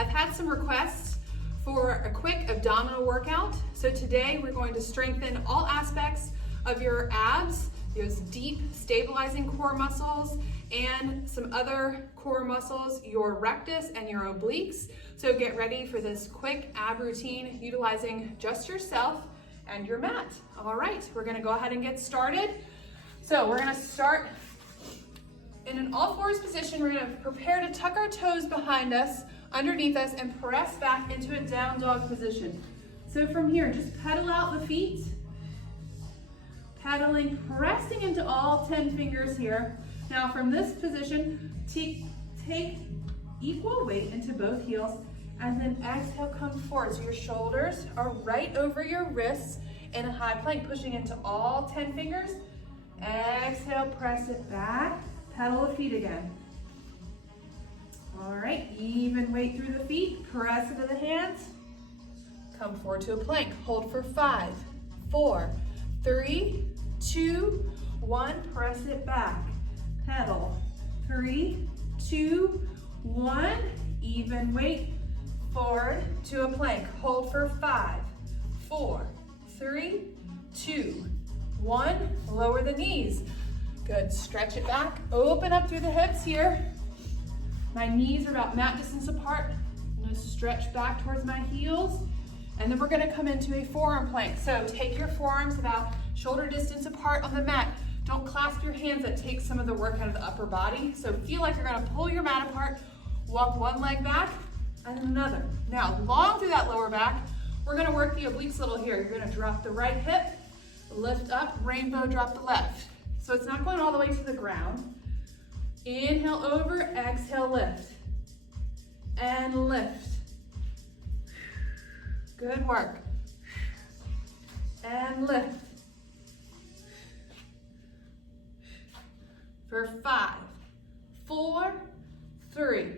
I've had some requests for a quick abdominal workout. So today we're going to strengthen all aspects of your abs, those deep stabilizing core muscles, and some other core muscles, your rectus and your obliques. So get ready for this quick ab routine utilizing just yourself and your mat. All right, we're gonna go ahead and get started. So we're gonna start in an all fours position. We're gonna prepare to tuck our toes behind us, underneath us, and press back into a down dog position. So from here, just pedal out the feet, pedaling, pressing into all 10 fingers here. Now from this position, take equal weight into both heels, and then exhale, come forward. So your shoulders are right over your wrists in a high plank, pushing into all 10 fingers. Exhale, press it back, pedal the feet again. All right, even weight through the feet, press into the hands. Come forward to a plank, hold for 5, 4, 3, 2, 1, press it back. Pedal, 3, 2, 1, even weight, forward to a plank. Hold for 5, 4, 3, 2, 1, lower the knees. Good, stretch it back, open up through the hips here. My knees are about mat distance apart. I'm gonna stretch back towards my heels, and then we're gonna come into a forearm plank. So take your forearms about shoulder distance apart on the mat. Don't clasp your hands, that takes some of the work out of the upper body. So feel like you're gonna pull your mat apart, walk one leg back, and then another. Now, long through that lower back, we're gonna work the obliques a little here. You're gonna drop the right hip, lift up, rainbow, drop the left. So it's not going all the way to the ground. Inhale over, exhale, lift. And lift. Good work. And lift. For 5, 4, 3,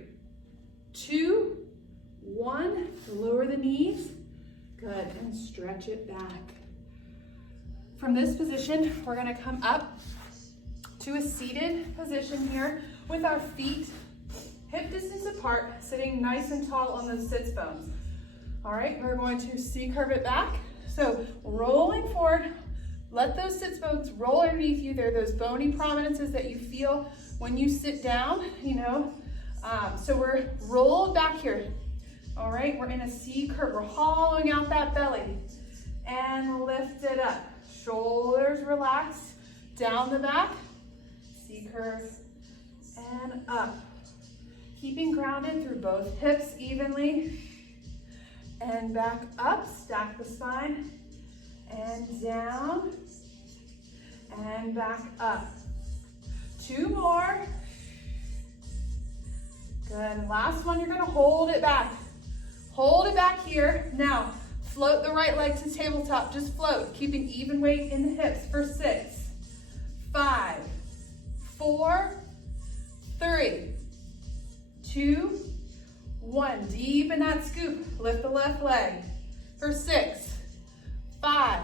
2, 1. Lower the knees. Good, and stretch it back. From this position, we're gonna come up to a seated position here with our feet hip distance apart, sitting nice and tall on those sits bones. All right, we're going to C-curve it back. So rolling forward, let those sits bones roll underneath you. They're those bony prominences that you feel when you sit down, so we're rolled back here. All right, we're in a C-curve. We're hollowing out that belly and lift it up. Shoulders relaxed, down the back, C-curve, and up. Keeping grounded through both hips evenly, and back up, stack the spine, and down, and back up. 2 more. Good, last one, you're gonna hold it back. Hold it back here. Now, float the right leg to tabletop, just float, keeping even weight in the hips for 6, 5, 4, 3, 2, 1. Deep in that scoop, lift the left leg for 6, 5,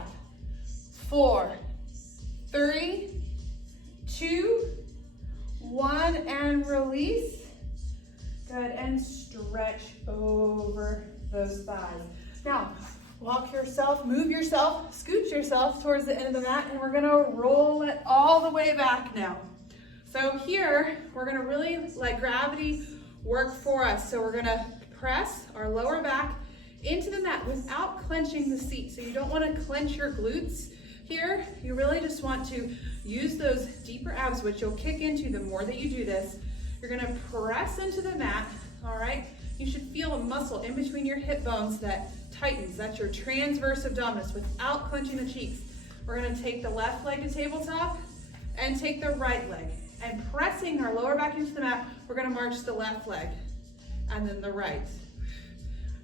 4, 3, 2, 1, and release. Good, and stretch over those thighs. Now, walk yourself, move yourself, scoot yourself towards the end of the mat, and we're gonna roll it all the way back now. So here, we're gonna really let gravity work for us. So we're gonna press our lower back into the mat without clenching the seat. So you don't wanna clench your glutes here. You really just want to use those deeper abs, which you'll kick into the more that you do this. You're gonna press into the mat, all right? You should feel a muscle in between your hip bones that tightens. That's your transverse abdominis without clenching the cheeks. We're gonna take the left leg to tabletop and take the right leg. And pressing our lower back into the mat, we're gonna march the left leg and then the right.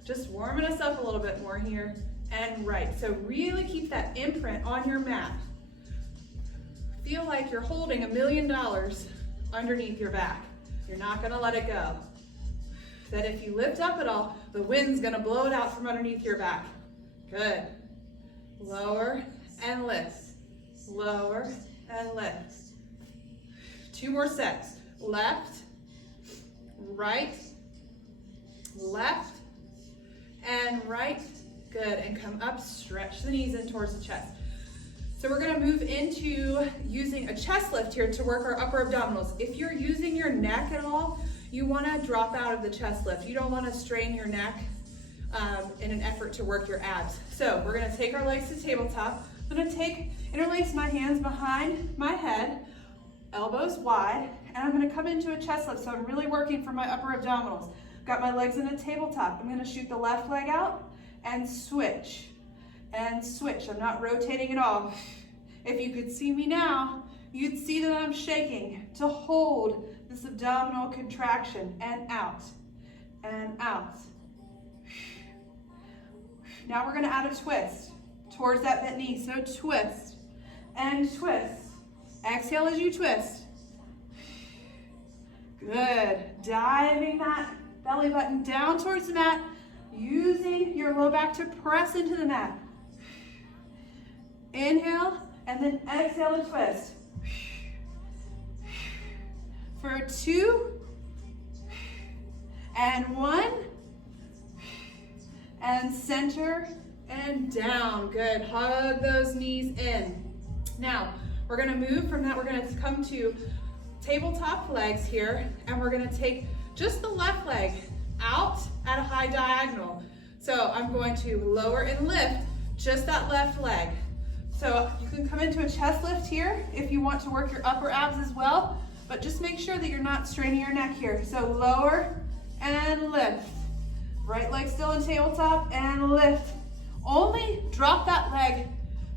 Just warming us up a little bit more here, and right. So really keep that imprint on your mat. Feel like you're holding $1 million underneath your back. You're not gonna let it go. That if you lift up at all, the wind's gonna blow it out from underneath your back. Good. Lower and lift. Lower and lift. 2 more sets. Left, right, left, and right. Good, and come up, stretch the knees in towards the chest. So we're gonna move into using a chest lift here to work our upper abdominals. If you're using your neck at all, you wanna drop out of the chest lift. You don't wanna strain your neck in an effort to work your abs. So we're gonna take our legs to tabletop. I'm gonna interlace my hands behind my head, elbows wide, and I'm gonna come into a chest lift. So I'm really working for my upper abdominals. Got my legs in a tabletop. I'm gonna shoot the left leg out and switch, and switch. I'm not rotating at all. If you could see me now, you'd see that I'm shaking to hold this abdominal contraction, and out, and out. Now we're gonna add a twist towards that bent knee. So twist and twist. Exhale as you twist. Good. Diving that belly button down towards the mat, using your low back to press into the mat. Inhale, and then exhale to twist. For 2, and 1, and center, and down. Good, hug those knees in. Now, we're gonna move from that, we're gonna come to tabletop legs here, and we're gonna take just the left leg out at a high diagonal. So I'm going to lower and lift just that left leg. So you can come into a chest lift here if you want to work your upper abs as well, but just make sure that you're not straining your neck here. So lower and lift. Right leg still in tabletop and lift. Only drop that leg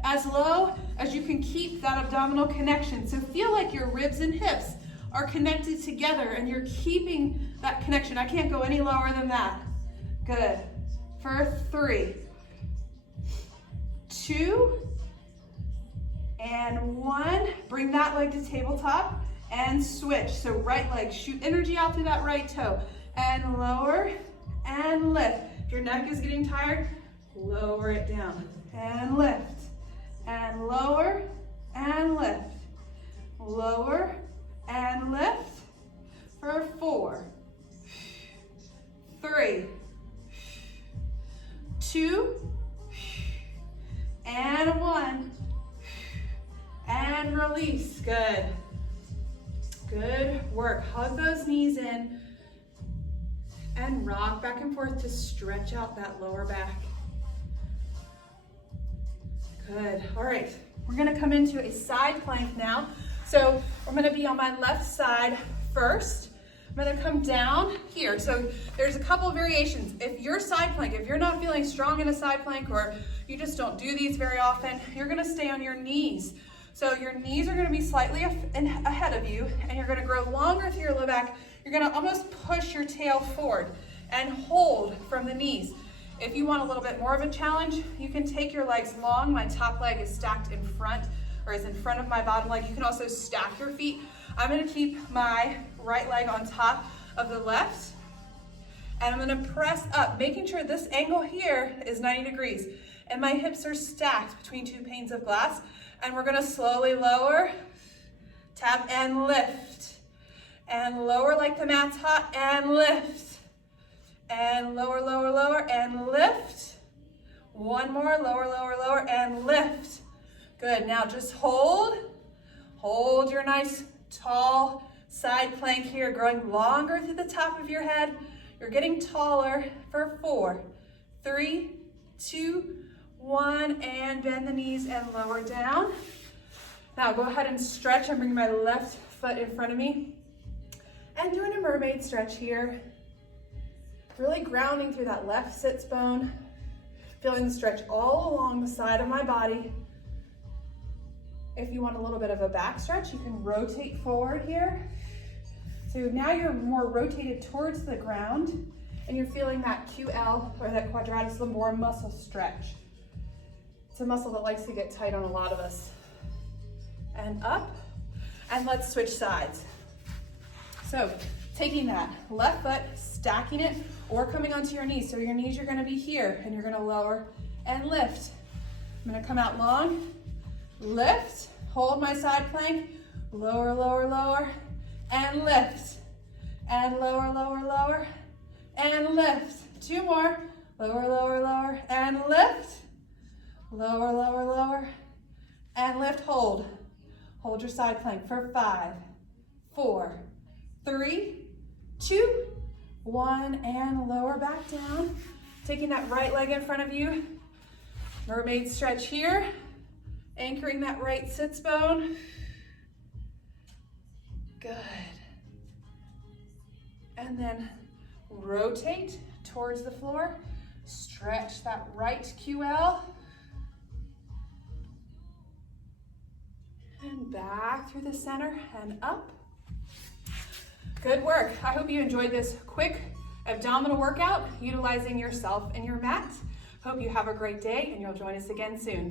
as low as you can keep that abdominal connection. So feel like your ribs and hips are connected together and you're keeping that connection. I can't go any lower than that. Good. For 3, 2, and 1. Bring that leg to tabletop and switch. So right leg, shoot energy out through that right toe. And lower and lift. If your neck is getting tired, lower it down. And lift. And lower and lift. Lower and lift. For 4, 3, 2, and 1. And release. Good. Good work. Hug those knees in and rock back and forth to stretch out that lower back. Good. All right. We're going to come into a side plank now. So I'm going to be on my left side first. I'm going to come down here. So there's a couple of variations. If you're side plank, if you're not feeling strong in a side plank or you just don't do these very often, you're going to stay on your knees. So your knees are going to be slightly ahead of you and you're going to grow longer through your low back. You're going to almost push your tail forward and hold from the knees. If you want a little bit more of a challenge, you can take your legs long. My top leg is stacked in front or is in front of my bottom leg. You can also stack your feet. I'm going to keep my right leg on top of the left and I'm going to press up, making sure this angle here is 90 degrees and my hips are stacked between 2 panes of glass. And we're gonna slowly lower, tap and lift. And lower like the mat's hot and lift. And lower, lower, lower and lift. One more, lower, lower, lower and lift. Good, now just hold. Hold your nice tall side plank here, growing longer through the top of your head. You're getting taller for 4, 3, 2, 1, and bend the knees and lower down. Now go ahead and stretch. I'm bringing my left foot in front of me and doing a mermaid stretch here. Really grounding through that left sits bone. Feeling the stretch all along the side of my body. If you want a little bit of a back stretch, you can rotate forward here. So now you're more rotated towards the ground and you're feeling that QL or that quadratus lumborum muscle stretch. It's a muscle that likes to get tight on a lot of us. And up, and let's switch sides. So taking that left foot, stacking it, or coming onto your knees. So your knees are gonna be here, and you're gonna lower and lift. I'm gonna come out long, lift, hold my side plank, lower, lower, lower, and lift. And lower, lower, lower, and lift. 2 more. Lower, lower, lower, and lift. Lower, lower, lower, and lift. Hold. Hold your side plank for 5, 4, 3, 2, 1, and lower back down. Taking that right leg in front of you. Mermaid stretch here. Anchoring that right sits bone. Good. And then rotate towards the floor. Stretch that right QL. And back through the center and up. Good work. I hope you enjoyed this quick abdominal workout utilizing yourself and your mat. Hope you have a great day and you'll join us again soon.